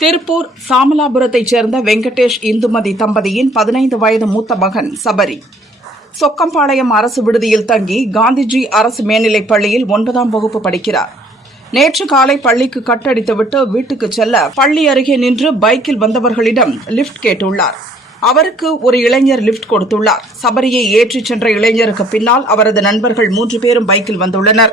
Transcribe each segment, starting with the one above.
திருப்பூர் சாமலாபுரத்தைச் சேர்ந்த வெங்கடேஷ் இந்துமதி தம்பதியின் 15 வயது மூத்த மகன் சபரி சொக்கம்பாளையம் அரசு விடுதியில் தங்கி காந்திஜி அரசு மேல்நிலைப் பள்ளியில் 9ஆம் வகுப்பு படிக்கிறார். நேற்று காலை பள்ளிக்கு கட்டடித்துவிட்டு வீட்டுக்கு செல்ல பள்ளி அருகே நின்று பைக்கில் வந்தவர்களிடம் லிப்ட் கேட்டுள்ளார். அவருக்கு ஒரு இளைஞர் லிப்ட் கொடுத்துள்ளார். சபரியை ஏற்றிச் சென்ற இளைஞருக்கு பின்னால் அவரது நண்பர்கள் 3 பேரும் பைக்கில் வந்துள்ளனர்.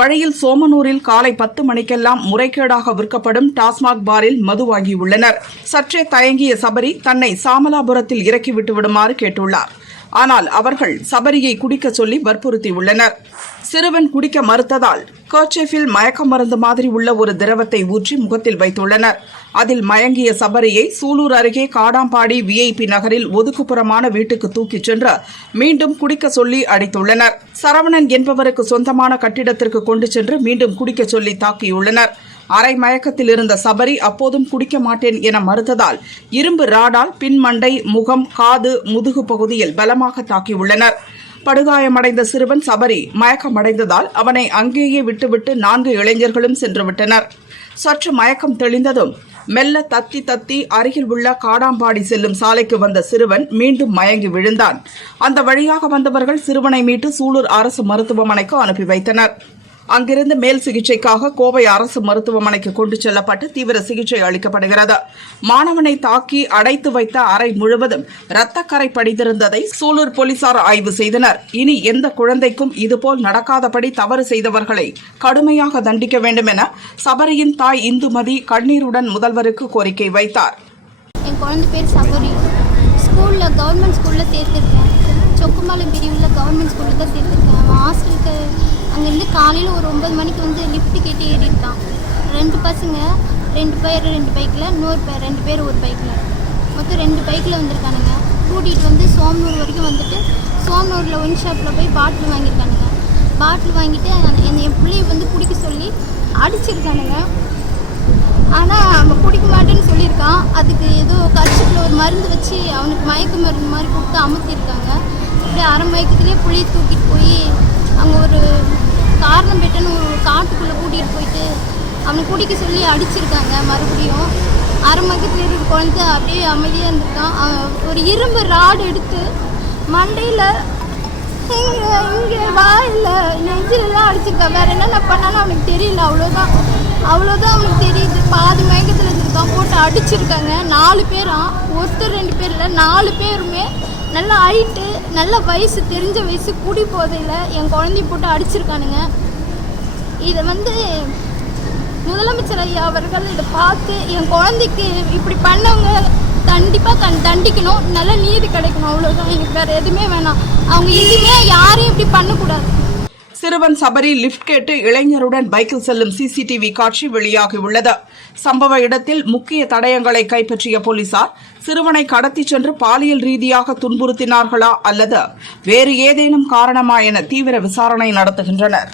வழியில் சோமனூரில் காலை 10 மணிக்கெல்லாம் முறைகேடாக விற்கப்படும் டாஸ்மாக் பாரில் மது வாங்கியுள்ளனர். சற்றே தயங்கிய சபரி தன்னை சாமலாபுரத்தில் இறக்கிவிட்டு விடுமாறு கேட்டுள்ளார். ஆனால் அவர்கள் சபரியை குடிக்க சொல்லி வற்புறுத்தியுள்ளனர். சிறுவன் குடிக்க மறுத்ததால் கர்ச்சீஃபில் மயக்க மருந்து மாதிரி உள்ள ஒரு திரவத்தை ஊற்றி முகத்தில் வைத்துள்ளனர். அதில் மயங்கிய சபரியை சூலூர் அருகே காடாம்பாடி VIP நகரில் ஒதுக்குப்புறமான வீட்டுக்கு தூக்கிச் சென்று மீண்டும் குடிக்க சொல்லி அடித்துள்ளனர். சரவணன் என்பவருக்கு சொந்தமான கட்டிடத்திற்கு கொண்டு சென்று மீண்டும் குடிக்க சொல்லி தாக்கியுள்ளனர். அரை மயக்கத்தில் இருந்த சபரி அப்போதும் குடிக்க மாட்டேன் என மறுத்ததால் இரும்பு ராடால் பின்மண்டை, முகம், காது, முதுகு பகுதியில் பலமாக தாக்கியுள்ளனர். படுகாயமடைந்த சிறுவன் சபரி மயக்கமடைந்ததால் அவனை அங்கேயே விட்டுவிட்டு 4 இளைஞர்களும் சென்றுவிட்டனர். சற்று மயக்கம் தெளிந்ததும் மெல்ல தத்தி அருகில் உள்ள காடாம்பாடி செல்லும் சாலைக்கு வந்த சிறுவன் மீண்டும் மயங்கி விழுந்தான். அந்த வழியாக வந்தவர்கள் சிறுவனை மீட்டு சூலூர் அரசு மருத்துவமனைக்கு அனுப்பி வைத்தனர். அங்கிருந்து மேல் சிகிச்சைக்காக கோவை அரசு மருத்துவமனைக்கு கொண்டு செல்லப்பட்டு தீவிர சிகிச்சை அளிக்கப்படுகிறது. மாணவனை தாக்கி அடைத்து வைத்த அறை முழுவதும் இரத்தக்கரை படிந்திருந்ததை சூலூர் போலீசார் ஆய்வு செய்தனர். இனி எந்த குழந்தைக்கும் இதுபோல் நடக்காதபடி தவறு செய்தவர்களை கடுமையாக தண்டிக்க வேண்டும் என சபரியின் தாய் இந்துமதி கண்ணீருடன் முதல்வருக்கு கோரிக்கை வைத்தார். என் குழந்தை பேர் சபரி. ஸ்கூலில் கவர்மெண்ட் ஸ்கூலில் சேர்த்துருக்கேன். சொக்கும்பாளையம் பிரிவில் கவர்மெண்ட் ஸ்கூலில் தான் சேர்த்துருக்கேன். அவன் ஹாஸ்டலுக்கு அங்கேருந்து காலையில் ஒரு 9 மணிக்கு வந்து லிஃப்ட் கேட்டு ஏறிட்டான். 2 பசங்க, 2 பேர் 2 பைக்கில், இன்னொரு பேர் 2 பேர் ஒரு பைக்கில், மொத்தம் 2 பைக்கில் வந்திருக்கானுங்க. கூட்டிகிட்டு வந்து சோமனூர் வரைக்கும் வந்துட்டு சோமனூரில் ஒயின் ஷாப்பில் போய் பாட்டில் வாங்கியிருக்கானுங்க. பாட்டில் வாங்கிட்டு என் பிள்ளையை வந்து குடிக்க சொல்லி அடிச்சிருக்கானுங்க. ஆனால் அவன் குடிக்க மாட்டேன்னு சொல்லியிருக்கான். அதுக்கு ஏதோ கர்ச்சிப்பில் ஒரு மருந்து வச்சு அவனுக்கு மயக்க மருந்து மாதிரி கொடுத்து அமுத்திருக்காங்க. இப்படி அரை மயக்கத்துலேயே புளியை தூக்கிட்டு போய் அங்கே ஒரு காரணம் பெட்டுன்னு ஒரு காட்டுக்குள்ளே கூட்டிகிட்டு போயிட்டு அவனை குடிக்க சொல்லி அடிச்சிருக்காங்க. மறுபடியும் அரை மயக்கத்தில் இருக்கிற குழந்தை அப்படியே அமைதியாக இருந்திருக்கான். ஒரு இரும்பு ராடு எடுத்து மண்டையில் இங்கே வாயில் நெஞ்சிலெல்லாம் அடிச்சிருக்கான். வேறு என்னென்ன பண்ணாலும் அவனுக்கு தெரியல. அவ்வளோதான் அவனுக்கு தெரியுது. பாதி மயக்கத்தில் இருந்திருக்கான். போட்டு அடிச்சிருக்காங்க. 4 பேராம், ஒருத்தர் 2 பேர் இல்லை, 4 பேருமே நல்ல ஹைட்டு, நல்ல வயசு, தெரிஞ்ச வயசு, குடி போதையில் என் குழந்தைய போட்டு அடிச்சிருக்கானுங்க. இதை வந்து முதலமைச்சர் ஐயா அவர்கள் இதை பார்த்து என் குழந்தைக்கு இப்படி பண்ணவங்க கண்டிப்பாக தண்டிக்கணும். நல்ல நீதி கிடைக்கணும். அவ்வளோதான். எனக்கு வேறு எதுவுமே வேணாம். அவங்க எதுவுமே யாரையும் இப்படி பண்ணக்கூடாது. சிறுவன் சபரி லிப்ட் கேட்டு இளைஞருடன் பைக்கில் செல்லும் CCTV காட்சி வெளியாகியுள்ளது. சம்பவ இடத்தில் முக்கிய தடயங்களை கைப்பற்றிய போலீசார் சிறுவனை கடத்திச் சென்று பாலியல் ரீதியாக துன்புறுத்தினார்களா அல்லது வேறு ஏதேனும் காரணமா என தீவிர விசாரணை நடத்துகின்றனர்.